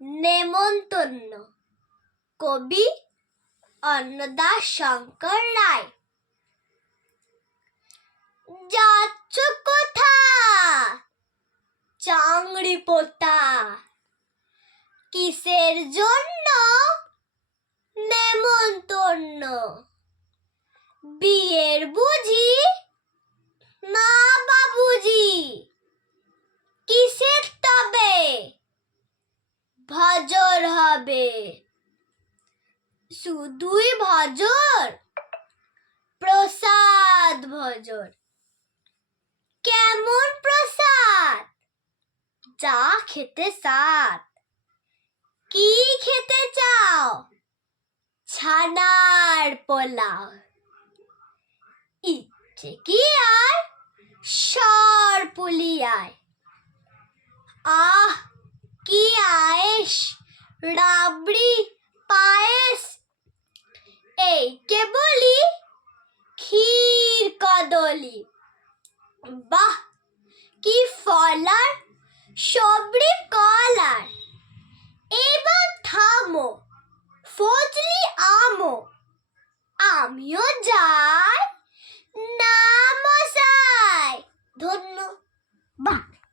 নেমন্তন্ন। কবি অন্নদাস শঙ্কর রায়। যাচ্ছ কোথা চাংড়ি পোতা কিসের জন্য ভজর হবে। শুধুই ভজর? প্রসাদ ভজর। কেমন প্রসাদ? যা খেতে সাত কি খেতে চাও? ছানার পোলাও। ইচ্ছে কি আর? সর পুলিয়ায়। রাবড়ি, পায়েস। এই বলি? ক্ষীর কদলি। বাহ, কি ফলার, সবরি কলার। এবার থামো, ফজলি আমো। আমিও যাই।